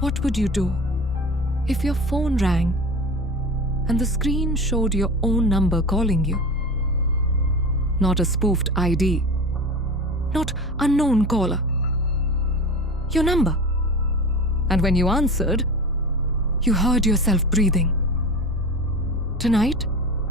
What would you do if your phone rang and the screen showed your own number calling you? Not a spoofed ID, not unknown caller. Your number. And when you answered, you heard yourself breathing. Tonight,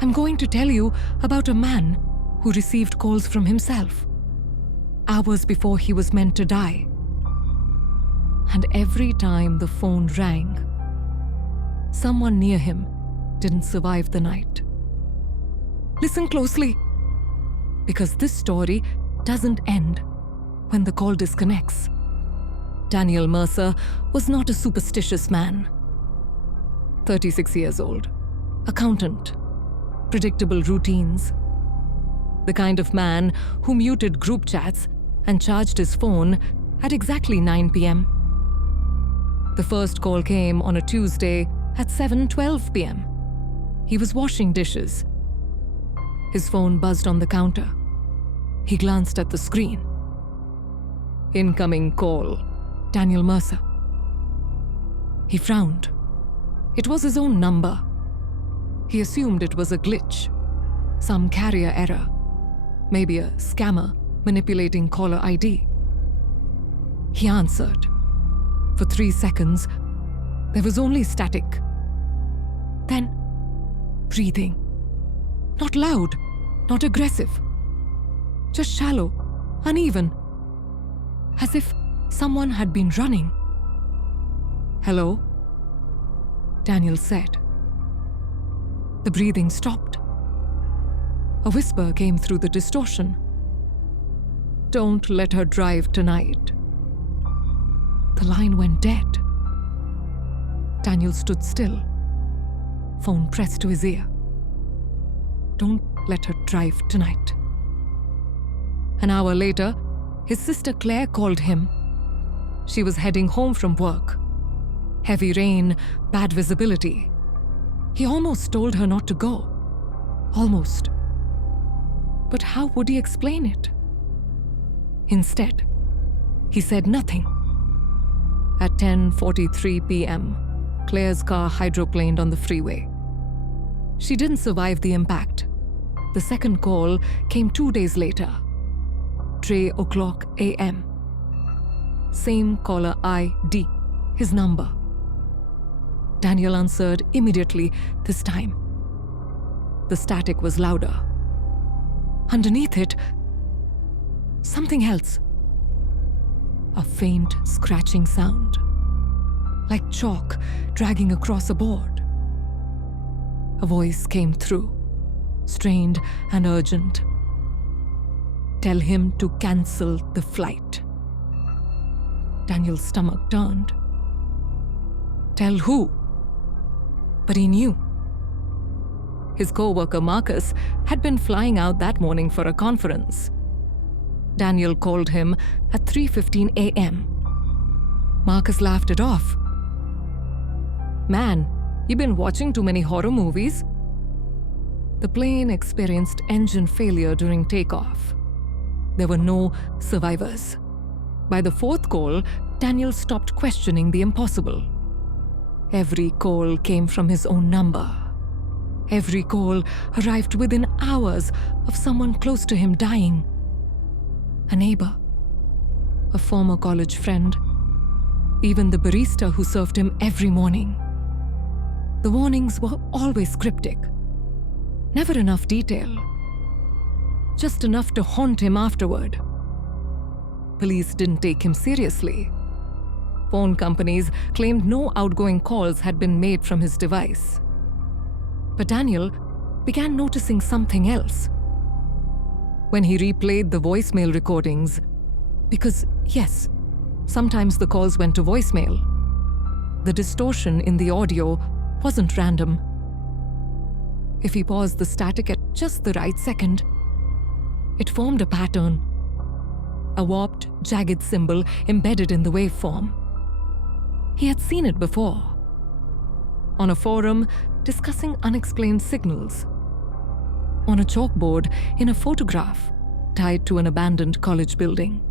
I'm going to tell you about a man who received calls from himself, hours before he was meant to die. And every time the phone rang, someone near him didn't survive the night. Listen closely, because this story doesn't end when the call disconnects. Daniel Mercer was not a superstitious man. 36 years old, accountant, predictable routines. The kind of man who muted group chats and charged his phone at exactly 9 p.m. The first call came on a Tuesday at 7:12 p.m. He was washing dishes. His phone buzzed on the counter. He glanced at the screen. Incoming call, Daniel Mercer. He frowned. It was his own number. He assumed it was a glitch, some carrier error, maybe a scammer manipulating caller ID. He answered. For 3 seconds, there was only static. Then, breathing. Not loud, not aggressive. Just shallow, uneven. As if someone had been running. "Hello?" Daniel said. The breathing stopped. A whisper came through the distortion. "Don't let her drive tonight." The line went dead. Daniel stood still, phone pressed to his ear. Don't let her drive tonight. An hour later, his sister Claire called him. She was heading home from work. Heavy rain, bad visibility. He almost told her not to go. Almost. But how would he explain it? Instead, he said nothing. At 10:43 p.m., Claire's car hydroplaned on the freeway. She didn't survive the impact. The second call came 2 days later, 3:00 a.m. Same caller ID, his number. Daniel answered immediately this time. The static was louder. Underneath it, something else. A faint scratching sound, like chalk dragging across a board. A voice came through, strained and urgent. Tell him to cancel the flight. Daniel's stomach turned. Tell who? But he knew. His co-worker Marcus had been flying out that morning for a conference. Daniel called him at 3:15 a.m. Marcus laughed it off. Man, you been watching too many horror movies? The plane experienced engine failure during takeoff. There were no survivors. By the fourth call, Daniel stopped questioning the impossible. Every call came from his own number. Every call arrived within hours of someone close to him dying. A neighbor, a former college friend, even the barista who served him every morning. The warnings were always cryptic. Never enough detail. Just enough to haunt him afterward. Police didn't take him seriously. Phone companies claimed no outgoing calls had been made from his device. But Daniel began noticing something else. When he replayed the voicemail recordings, because yes, sometimes the calls went to voicemail, the distortion in the audio wasn't random. If he paused the static at just the right second, it formed a pattern, a warped, jagged symbol embedded in the waveform. He had seen it before, on a forum discussing unexplained signals, on a chalkboard in a photograph tied to an abandoned college building.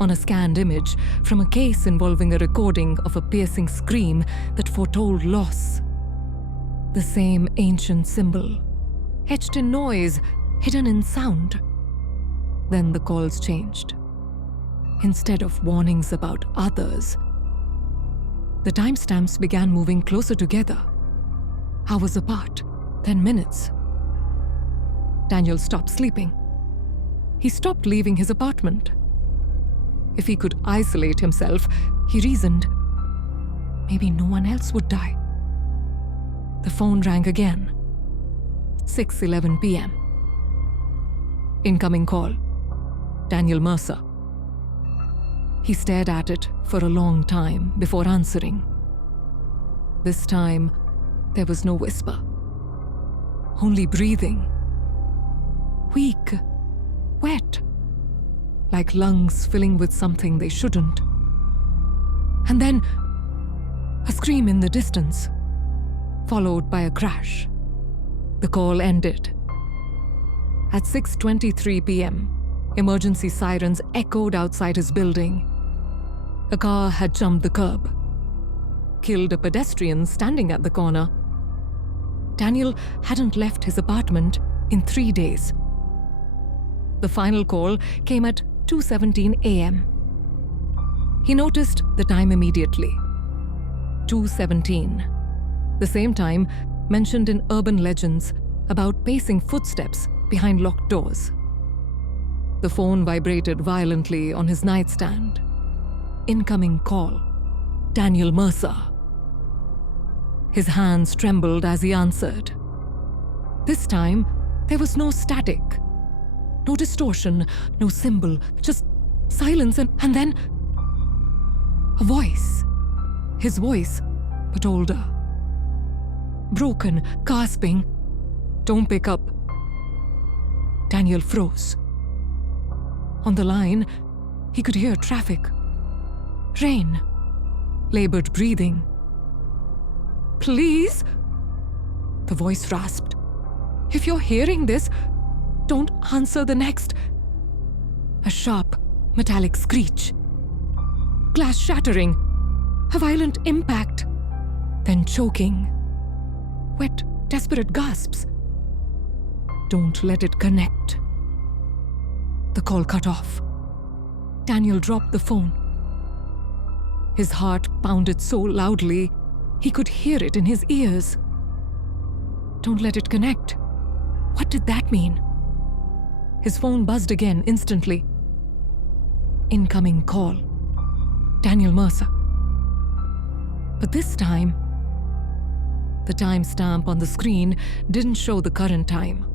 on a scanned image from a case involving a recording of a piercing scream that foretold loss. The same ancient symbol, etched in noise, hidden in sound. Then the calls changed. Instead of warnings about others, the timestamps began moving closer together, hours apart, then minutes. Daniel stopped sleeping. He stopped leaving his apartment. If he could isolate himself, he reasoned, maybe no one else would die. The phone rang again. 6:11 p.m. Incoming call. Daniel Mercer. He stared at it for a long time before answering. This time, there was no whisper. Only breathing. Weak, wet, like lungs filling with something they shouldn't. And then, a scream in the distance, followed by a crash. The call ended. At 6:23 p.m., emergency sirens echoed outside his building. A car had jumped the curb, killed a pedestrian standing at the corner. Daniel hadn't left his apartment in 3 days. The final call came at 2:17 a.m. He noticed the time immediately. 2:17. The same time mentioned in urban legends about pacing footsteps behind locked doors. The phone vibrated violently on his nightstand. Incoming call. Daniel Mercer. His hands trembled as he answered. This time, there was no static, no distortion, no symbol, just silence and then a voice. His voice, but older. Broken, gasping. Don't pick up. Daniel froze. On the line, he could hear traffic, rain, labored breathing. Please? The voice rasped. If you're hearing this, don't answer the next. A sharp, metallic screech. Glass shattering. A violent impact. Then choking. Wet, desperate gasps. Don't let it connect. The call cut off. Daniel dropped the phone. His heart pounded so loudly, he could hear it in his ears. Don't let it connect. What did that mean? His phone buzzed again instantly. Incoming call. Daniel Mercer. But this time, the timestamp on the screen didn't show the current time.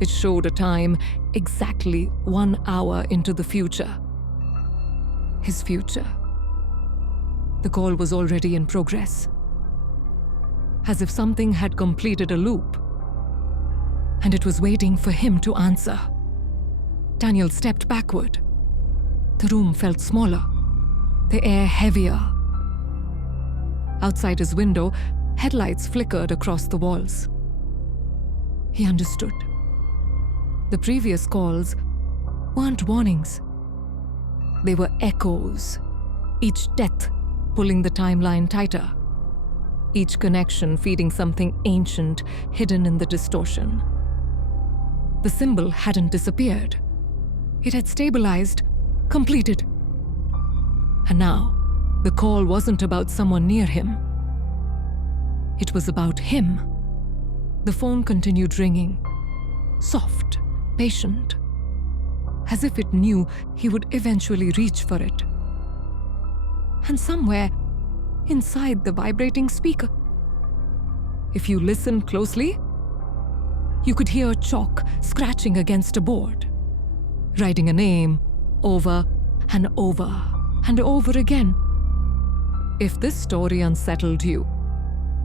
It showed a time exactly 1 hour into the future. His future. The call was already in progress. As if something had completed a loop, and it was waiting for him to answer. Daniel stepped backward. The room felt smaller, the air heavier. Outside his window, headlights flickered across the walls. He understood. The previous calls weren't warnings. They were echoes, each death pulling the timeline tighter, each connection feeding something ancient hidden in the distortion. The symbol hadn't disappeared. It had stabilized, completed. And now, the call wasn't about someone near him. It was about him. The phone continued ringing, soft, patient, as if it knew he would eventually reach for it. And somewhere, inside the vibrating speaker, if you listened closely, you could hear chalk scratching against a board, writing a name over and over and over again. If this story unsettled you,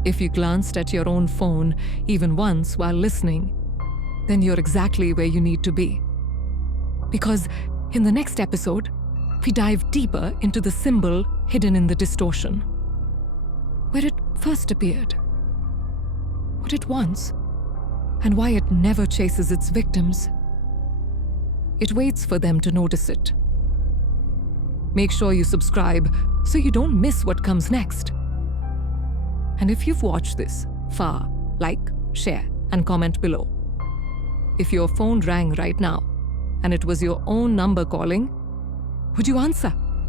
if you glanced at your own phone even once while listening, then you're exactly where you need to be. Because in the next episode, we dive deeper into the symbol hidden in the distortion, where it first appeared, what it wants, and why it never chases its victims. It waits for them to notice it, Make sure you subscribe so you don't miss what comes next. And if you've watched this far, like, share, and comment below. If your phone rang right now and it was your own number calling, would you answer?